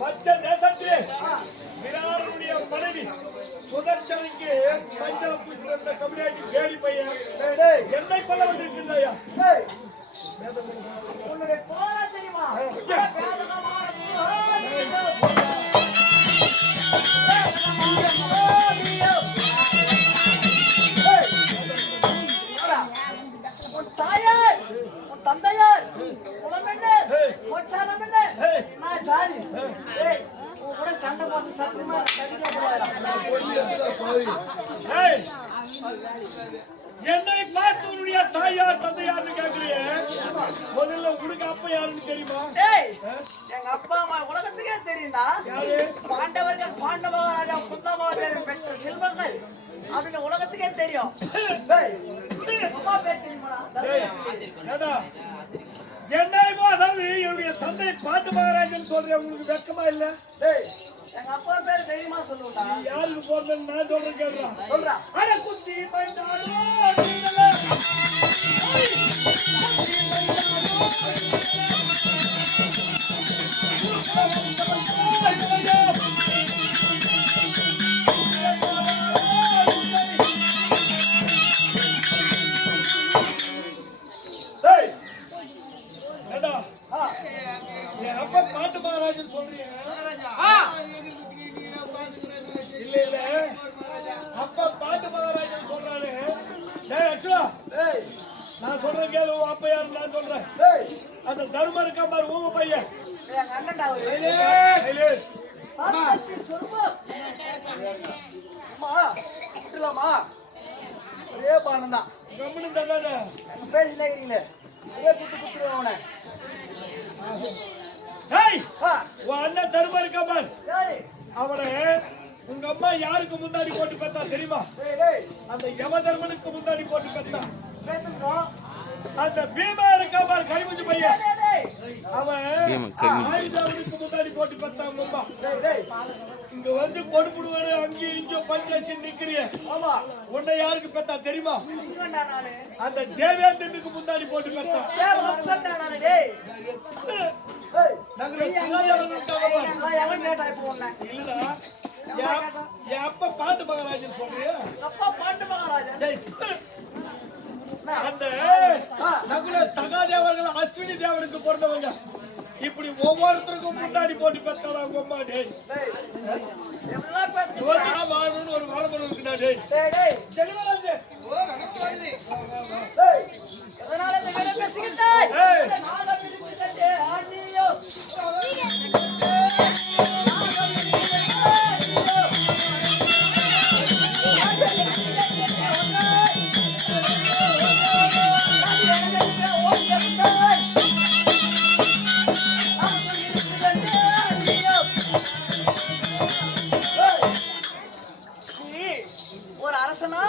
மற்ற தேசத்திலே விராடனுடைய மனைவி சுதர்சனுக்கு மஞ்சள் பூசி கம்யூனிட்டி கேலி பையன் என்னை கொல்ல வந்திருக்கின்றாயா? தெரியுமா? தந்தையார் நான் ஜாதி கூட சண்டை போட்டு சத்தியமா என்னை பார்த்தவனுடைய தாயார் தந்தையார்னு கேட்கலையே, முதல்ல உனக்கு அப்பா யாருன்னு தெரியுமா? எங்க அப்பா அம்மா உலகத்துக்கே தெரியும்டா. பாண்டவர்கள் பாண்டவராஜா குந்தமாதேவி பெற்ற செல்வங்கள் அதுல உலகத்துக்கே தெரியும். அம்மா பேர் தெரியுமாடா? என்னை அதாவது என்னுடைய தந்தை பாண்டு மகாராஜன் சொல்றேன், உங்களுக்கு வெக்கமா இல்ல? எங்க அப்பா பேர் தெரியுமா சொல்லுடா? யாருக்கு போறதுன்னு நான் சொல்றேன், கேட்கறான். சொல்றா. அட குத்தி பைந்தாலோ அப்பா பாண்டு மகாராஜன் சொல்றீங்க? இல்ல இல்ல, அப்பா பாண்டு மகாராஜன் சொல்றானே. நான் சொல்றேன் கேளு, அப்பா யாரு நான் சொல்றேன். அந்த தர்மம் இருக்கா பாரு, ஊம பையன். ஒரே பானம் தான். கம்முன்னு இருந்தா தானே பேசினே இருக்கீங்களே அப்படியே குத்துருவேன் அவனை. ஏய் உன் அண்ணன் தருமா இருக்கா பார் சரி அவனை உங்க அம்மா யாருக்கு முன்னாடி போட்டு பெத்தா தெரியுமா? டேய் அந்த யமதர்மனுக்கு முன்னாடி போட்டு பெத்தா. பேசுறோம். அந்த பீமா இருக்கா பார் கைமுஞ்சி பையன் டேய் அவன் ஆயுதவனுக்கு முன்னாடி போட்டு பெத்தா உங்க அம்மா. டேய் இங்க வந்து கொடுப்புடுவானு அங்கேயும் இங்கேயும் பஞ்சாச்சு நிக்கிறிய. ஆமா உன்னை யாருக்கு பெத்தா தெரியுமா? இங்கடா நானு. அந்த தேவேந்திரனுக்கு முன்னாடி போட்டு பெத்தா. டேய் வந்தடா நானு டேய். ஏய் நாங்க சகாதேவனுக்காக பார். நான் எவன் கேட்டா இப்போ உன்னை? இல்லடா என் அப்பா பாண்டு மகாராஜன் சொல்றியா? அப்பா பாண்டு மகாராஜன். டேய் அந்த நகுல சகாதேவர்கள் அஸ்வினி தேவனுக்கு பிறந்தவங்க. இப்படி ஒவ்வொருத்தருக்கும் முன்னாடி போட்டு பெத்தாடா உங்க அம்மா. டேய் எவ்வளவு பேசுறீங்க? இவனா வாழணும்னு ஒரு வாழமரம் இருக்குடா. டேய் டேய் ஜெகநாதே டேய் எதனால இந்த வேலை பேசிக்கிட்ட? ஏய் நாங்க பிடிச்சிட்டே ஆனியோ. ஒரு அரசனா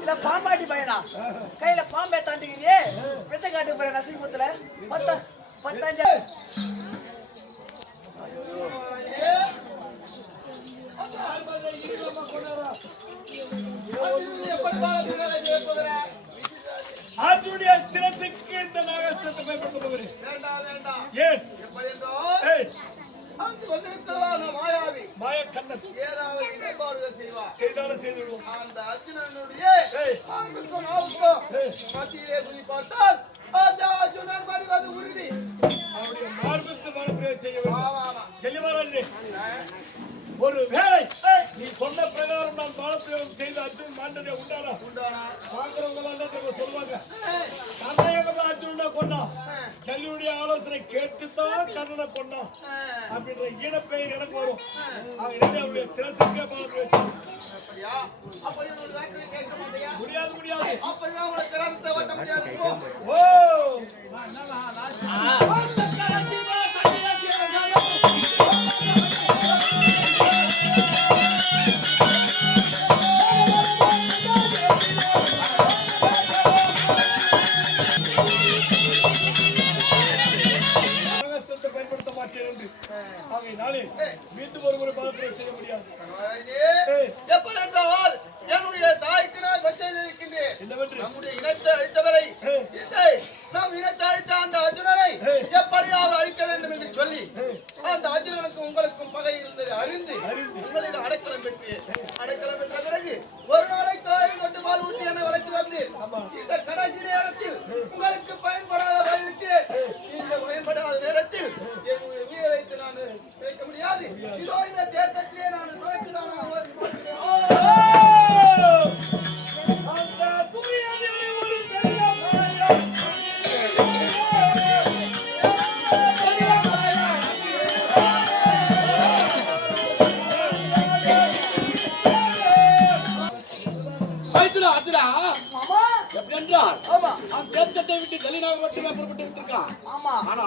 இல்ல பாம்பாட்டி பையனா? கையில பாம்பை தாண்டிக்கிறியே வித்த காட்டு போற நசிபுத்துல 15 ஆத்துடைய சிரசுக்கு இந்த நாகஸ்திரத்தை பயன்படுத்த போகிறேன். ஏன் ஏய் மாயக்கண்ணன் செய்தாலும் செய்துவிடுவோம். அவருடைய மார்புக்கு மனப்பிரயோகம் செய்ய வேண்டும். ஜெயமராஜே ஒரு வேளை நீ சொன்ன பிரகாரம் நான் பாலப்பிரயோகம் செய்து அர்ஜுன் மாண்டதே உண்டானா? பார்க்கிறவங்க சொல்லுவாங்க கர்ணயகம் அர்ஜுனனை கொண்டான், ஜல்லியுடைய ஆலோசனை கேட்டுத்தான் கர்ணனை கொண்டான் அப்படின்ற ஈனப்பெயர் எனக்கு வரும். ஆகையினாலே அவருடைய சிரசுக்கே பாலப்பிரயோகம் முடியாது முடியாது. ஓ பயன்படுத்த மாட்டேன் என்று ஆகையினாலே மீண்டும் ஒருமுறை பாலப்பிரயோகம் செய்ய முடியாது. எப்பென்றால் என்னுடைய தாய்க்கு நான் சத்தியம் இருக்கின்றேன். என்னவென்று நம்முடைய இனத்தை அழித்தவரை நாம் இனத்தை அழித்த அந்த அர்ஜுனனை எப்படியாவது அழிக்க வேண்டும் என்று சொல்லி அந்த அர்ஜுனனுக்கும் உங்களுக்கும் பகை இருந்தது அறிந்து உங்களிடம் அடைக்கலம் பெற்று அடைக்கலம் பெற்ற பிறகு ஒரு நாளை தாயை கொண்டு பால் ஊட்டி என்னை வளைத்து வந்தேன். இந்த கடைசி நேரத்தில் உங்களுக்கு பயன்படாத போய்விட்டு இந்த பயன்படாத நேரத்தில் என்னுடைய உயிரை வைத்து நான் வைக்க முடியாது. இதோ இந்த தேர்தலிலே நான் நுழைத்துதான் தேர்தட்டை விட்டு கலினாக மட்டுமே புறப்பட்டு விட்டிருக்கான். ஆனா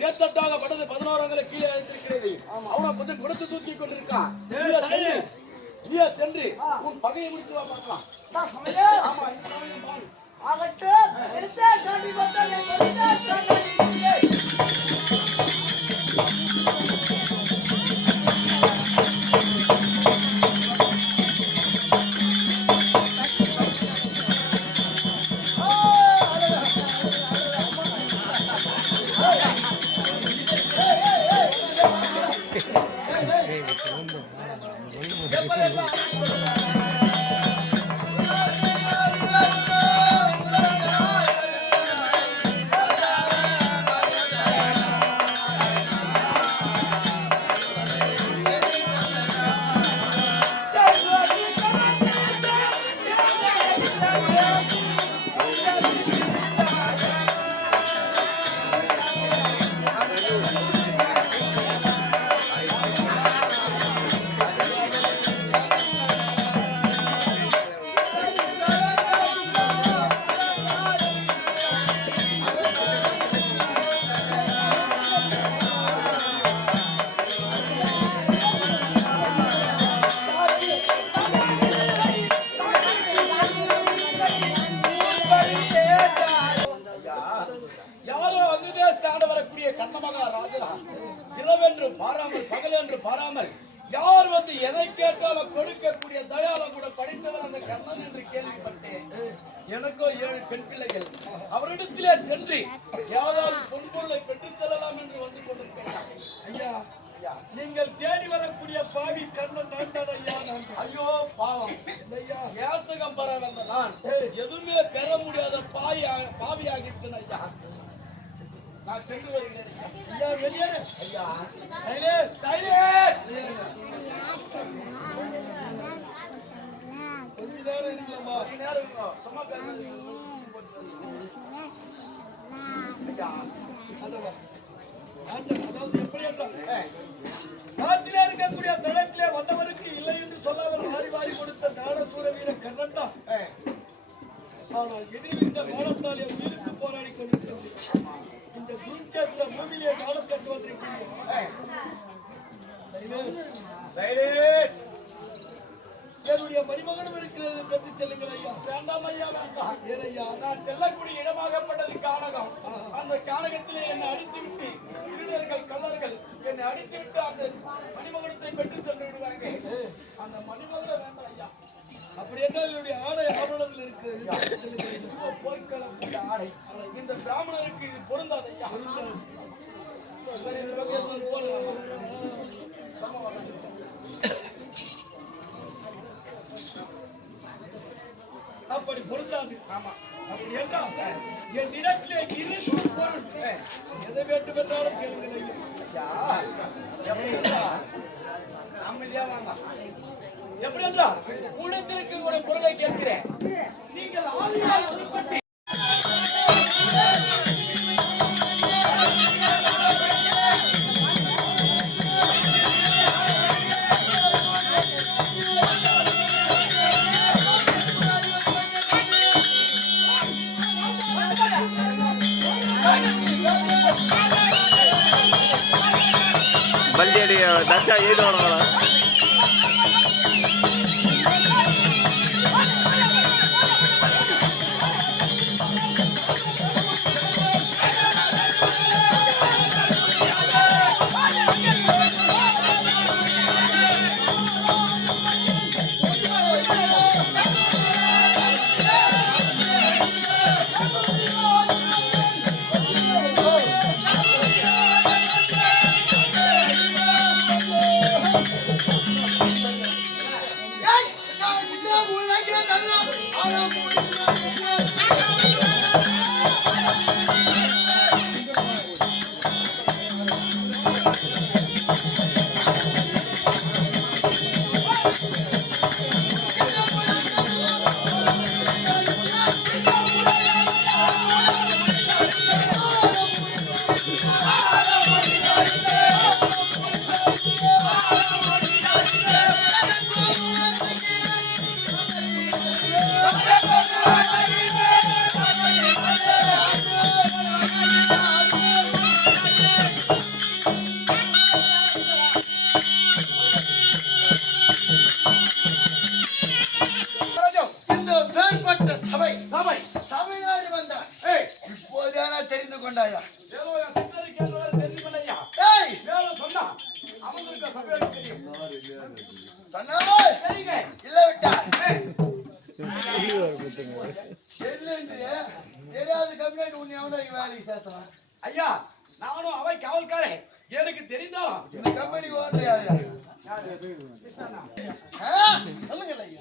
தேர்தட்டாக பட்டது 11 கீழே அழைத்திருக்கிறது. அவனை கொஞ்சம் கொடுத்து தூக்கி கொண்டிருக்கான். நீ சென்று உன் பகையை முடித்து வா பார்க்கலாம். இரவென்று பாராமல் பகல் என்று பாராமல் யார் வந்து எதை கேட்டாலும் கொடுக்கக்கூடிய தயாளம் கூட படித்தவர் அந்த கர்ணன் என்று கேள்விப்பட்டேன். எனக்கோ 7 பெண் பிள்ளைகள். அவரிடத்திலே சென்று யாராவது பொன்பொருளை பெற்றுச் செல்லலாம் என்று வந்து கொண்டிருக்கிறார். ஐயா, நீங்கள் தேடி வரக்கூடிய பாவி கர்ணன் நான் தான் ஐயா. நான் ஐயோ பாவம் ஐயா, யாசகம் பெற வந்த நான் எதுவுமே பெற முடியாத பாவியாகிவிட்டேன் ஐயா. நான் சென்று வருகிறேன் ஐயா. வெளியேறு ஐயா. சைலேஷ், சைலேஷ். கொஞ்ச நேரம் இருக்கலாமா? கொஞ்ச நேரம் இருக்கும். சும்மா பேசாதீங்க. ஐயா. அதாவது எப்படி என்றால், நாட்டிலே இருக்கக்கூடிய தளத்திலே வந்தவருக்கு இல்லை என்று சொல்லாமல் வாரி வாரி கொடுத்த தான சூர வீர கர்ணன் தான். ஆனால் எதிரில் இந்த காலத்தாலே உயிருக்கு போராடி கொண்டிருக்கிறது. இந்த குருச்சேத்திர பூமியிலே காலம் கட்டு வந்திருக்கிறேன். சைலேஷ். என்னுடைய மணிமகனும் இருக்கிறது பெற்று செல்லுங்கள் ஐயா. வேண்டாம் ஐயா, வேண்டாம். ஏனையா, நான் செல்லக்கூடிய இடமாகப்பட்டது கானகம். அந்த கானகத்திலே என்னை அடித்து விட்டு திருடர்கள் கள்ளர்கள் என்னை அடித்து விட்டு அந்த மணிமகனத்தை பெற்று சென்று விடுவாங்க. அந்த மணிமகனை வேண்டாம் ஐயா. அப்படி என்றால் என்னுடைய ஆடை ஆவணங்கள் இருக்கிறது. செல்லுங்கள் ஐயா. போர்க்களக்கூடிய ஆடை இந்த பிராமணருக்கு இது பொருந்தாது ஐயா. சரி, இந்த பக்கத்தில் போடலாம். அப்படி பொருந்தாது. ஆமா. அப்படி என்றால் என் இடத்திலே இருக்கும் பொருள் எதை வேண்டும் என்றாலும் கேளுங்கள் ஐயா. அமைதியா வாங்க. எப்படி என்றால் கூடத்திற்கு கூட பொருளை கேட்கிறேன். நீங்கள் ஆவியால் உட்பட்டு ಬಲ್ಡಿ ಅಡಿ ದಶ ಏನು ನೋಡೋಣ ஐயா, நானும் அவை காவல்காரன். எனக்கு தெரிந்தாலும் இந்த கம்பெனி ஓனர் யாரு? சொல்லுங்கள் ஐயா.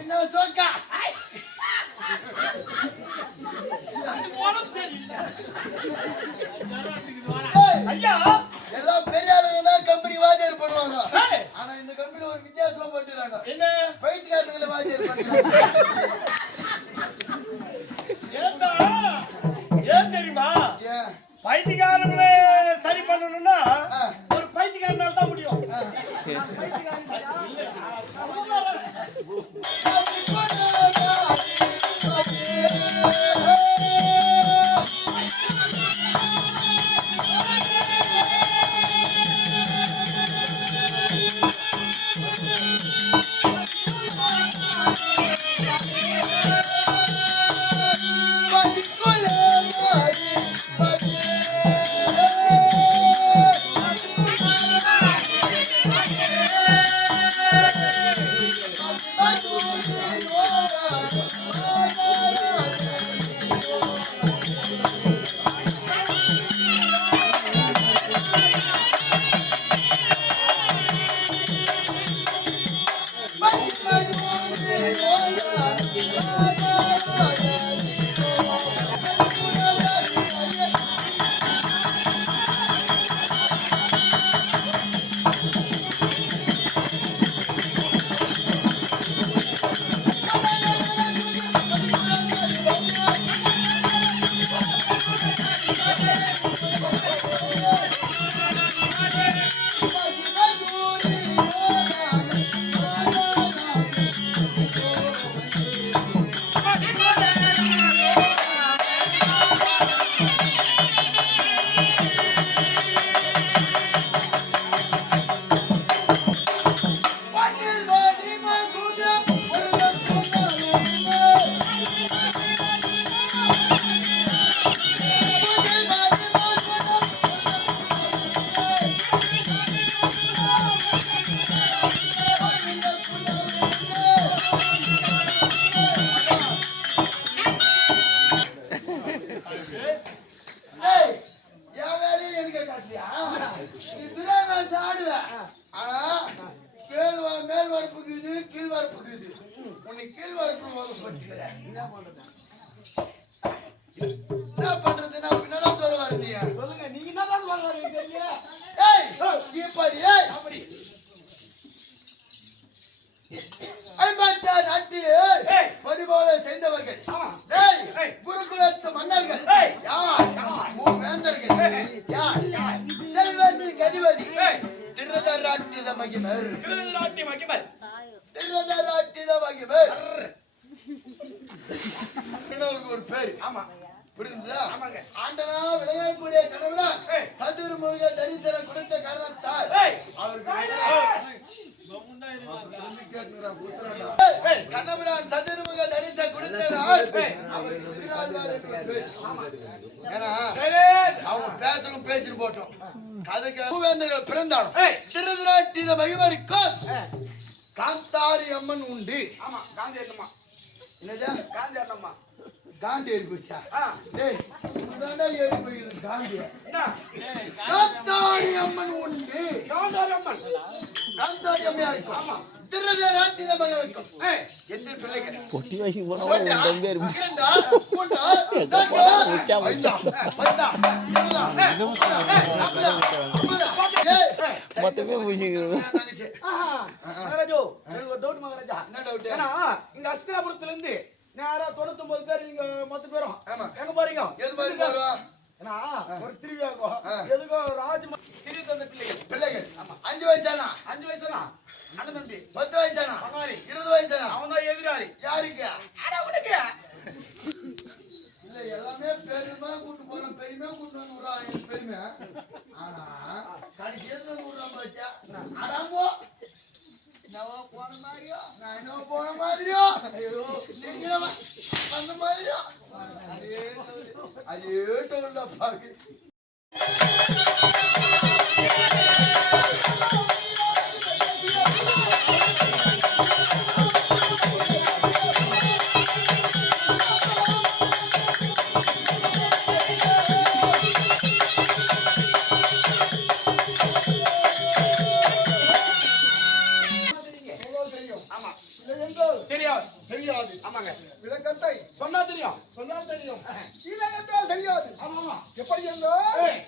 என்ன சோக்கா? ஐயா, எல்லாம் பெரிய ஆளுங்க தான் கம்பெனி வாத்தியார் பண்ணுவாங்க. ஆனா இந்த கம்பெனி ஒரு வித்தியாசமா பண்ணிடுறாங்க. என்ன பைத்தியக்காரங்களை வாத்தியார் பண்ணுறாங்க. ஏண்டா, ஏன் தெரியுமா? ஏன்? பைத்தியக்காரங்களே சரி பண்ணணும்னா ஒரு பைத்தியக்காரனால தான் முடியும். வரப்பு இருக்குது. உன்னை கீழ் வரப்பு போட்டுக்கிறேன். என்ன பண்றது? நான் பின்னதான் சொல்ல வரேன். நீ சொல்லுங்க, நீங்க என்னதான் சொல்ல வரீங்க தெரியல. ஏய் இப்படி ஏய் அப்படி ஐம்பத்தாறு நாட்டில் பரிபால செய்தவர்கள் குருகுலத்து மன்னர்கள் யார்? மூவேந்தர்கள் யார்? செல்வத்திற்கு அதிபதி திருதராட்டித மகிமர். திருதராட்டித மகிமர் ஒரு பேர். ஆமா, புரியுதா? ஆண்டனா விளையாடக்கூடிய கணவனா சதுர்முருக தரிசனம் கொடுத்த காரணத்தால் கணவரான் சதுர்முக தரிசனம் கொடுத்தால் அவங்க பேசணும் பேசிட்டு போட்டோம். அதுக்கு மூவேந்தர்கள் பிறந்தாலும் திருதராட்டித மகிமருக்கும் காந்தாரி அம்மன் உண்டு. ஆமா, காந்தி அண்ணம்மா. என்னதா காந்தி அண்ணம்மா. காந்தி ஏறி போச்சா? டேய் இதுதான்டா ஏறி போயிருக்கு காந்தி. என்ன? காந்தாரி அம்மன் உண்டு. காந்தாரி அம்மன். காந்தாரி அம்மையா இருக்கும். ஆமா. திருதராட்டித மகிமருக்கும் எத்தனை பிள்ளைகள்? பொட்டி வாசி போனா தம்பி இருக்கு. இரண்டா மூன்றா நான்கா ஐந்தா பத்தா மொத்தமே பூசிக்கிறது. மகாராஜோ, எனக்கு ஒரு டவுட் மகாராஜா. என்ன டவுட்? ஏன்னா இங்க அஸ்தினாபுரத்துல இருந்து நேரா 99 பேர் நீங்க மொத்த பேரும் ஆமா. எங்க போறீங்க? எது மாதிரி போறோம்? ஏன்னா ஒரு திருவிழாக்கோ எதுக்கோ ராஜ் திரு தந்த பிள்ளைகள் 5 வயசானா? 5 வயசுனா அண்ணன் தம்பி. 10 வயசானா? பங்காளி. 20 வயசானா? அவன் தான் எதிராளி. யாருக்கு? அட உனக்கு. இல்ல எல்லாமே பெருமை கூட்டு போறோம். பெருமை கூட்டு வந்து விடுறான் என் பெருமை. ஆனா கடைசியத்துல விடுறான் பாத்தியா? அடாம்போ என்னவோ போன மாதிரியோ நான் என்னவோ போன மாதிரியோ நீங்க வந்த மாதிரியோ அதே டோல்ல பாக்கு. தெரியாது. தெரியாது. ஆமாங்க. விளக்கத்தை சொன்னா தெரியும். சொன்னால் தெரியும். விளக்கத்தால் தெரியாது. ஆமா ஆமா. எப்படி என்றால் ஏய்,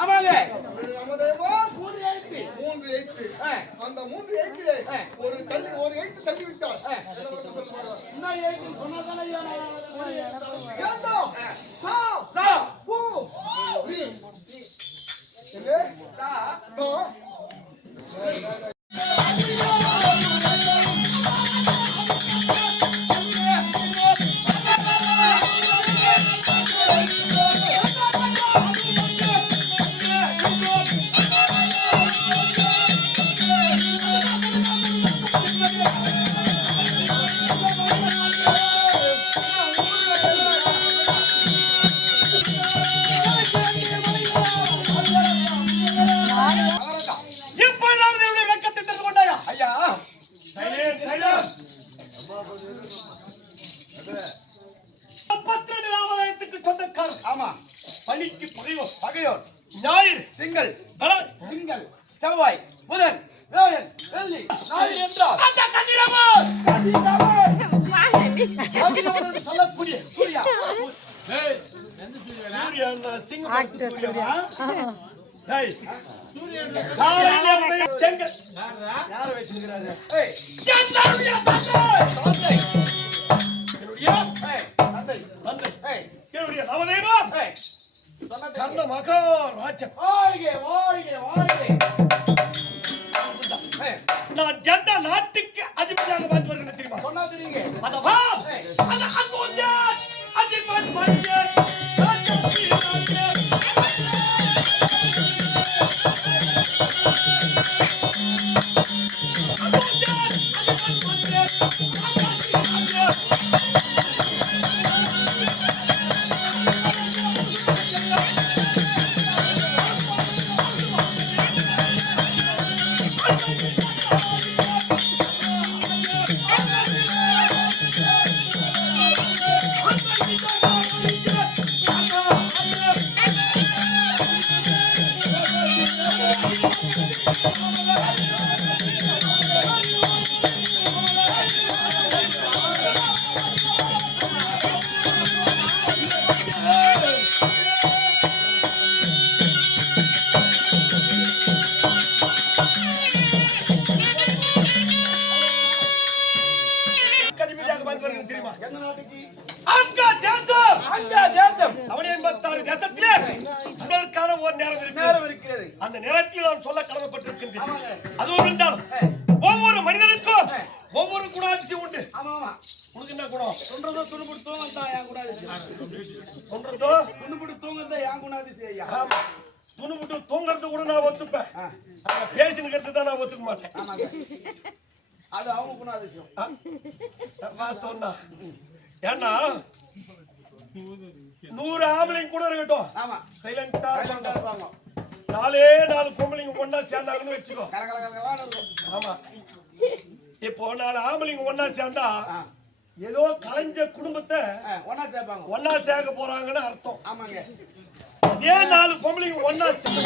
ஆமாங்க. ராமதேவா மூணு எழுத்து. 3 எழுத்து. ஏய், அந்த 3 எழுத்திலே ஒரு எழுத்து தள்ளி விட்டால் என்ன எழுத்துன்னு சொன்னா தானே ஐயா நான் ஏந்தோ சா சா பூ வி என்ன சா சா இப்பொழுதாவது என்னுடைய விளக்கத்தை தெரிந்து கொண்டாயா? ஐயா. Silent, silent. 32 ஆவணத்துக்கு சொந்தக்காரர். ஆமா. பணிக்கு பகையோர். பகையோர். ஞாயிறு, திங்கள், பலன், திங்கள், செவ்வாய், புதன், வியாழன், வெள்ளி, ஞாயிறு என்றால் அந்த கதிரவன். கதிரவன் சொல்லக்கூடிய சூர்யா. ஏய், சூரியன் சிங்கப்பூர் சூரியனா? ஏய், காலையிலே போய் செங்கல். யாரை வச்சிருக்கிறாரு? ஏய், என்னுடைய தந்தை. தந்தை. என்னுடைய ஏய், தந்தை. தந்தை. ஏய், என்னுடைய நவதேவன். ஏய், சொன்னா தெரியும். கர்ண மகாராஜன். வாழ்க, வாழ்க, வாழ்க. ஏய், நான் எந்த நாட்டுக்கு அதிபதியாக வந்து வருகிறேன் தெரியுமா? சொன்னா தெரியுங்க. அதவா, அந்த அங்கோஞ்சன், அதிபன் மஞ்சள், ராஜபுரி ராஜன். கதிமையாக வந்து வருகிறது தெரியுமா? எந்த நாட்டுக்கு? அங்க தேசம். அந்த தேசம் அவனே 86 தேசத்திலே உங்களுக்கான ஒரு நேரம் இருக்கிறது. நேரம் இருக்கிறது. அந்த நேரத்தில் நான் சொல்ல கடமைப்பட்டிருக்கின்றேன். ஆமாங்க. அதுவும் இருந்தாலும் ஒவ்வொரு மனிதனுக்கும் ஒவ்வொரு குணாதிசயம் உண்டு. ஆமா ஆமா. உனக்கு என்ன குணம்? சொல்றதோ துணுபிடுத்தோம் தான் என் குணாதிசயம். சொல்றதோ துணுபிடுத்தோங்க தான் என் குணாதிசயம் ஐயா. ஆமா. துணுபிட்டு தூங்குறது கூட நான் ஒத்துப்பேன். ஆனா பேசினுக்கிறது தான் நான் ஒத்துக்க மாட்டேன். ஆமாங்க. அது அவங்க குணாதிசயம். வாஸ்தவம் தான். ஏன்னா 100 ஆம்பளைங்க கூட இருக்கட்டும். ஆமா. சைலண்டா சைலண்டா இருப்பாங்க. 4 பொம்பளைங்க ஒண்ணா சேர்ந்தாங்கன்னு வச்சுக்கோ. கலகலகலகலன்னு இருக்கும். ஆமா. இப்போ 4 ஆம்பளைங்க ஒண்ணா சேர்ந்தா ஏதோ கலைஞ்ச குடும்பத்தை ஒண்ணா சேர்ப்பாங்க. ஒண்ணா சேர்க்க போறாங்கன்னு அர்த்தம். ஆமாங்க. அதே 4 பொம்பளைங்க ஒண்ணா சேர்ந்து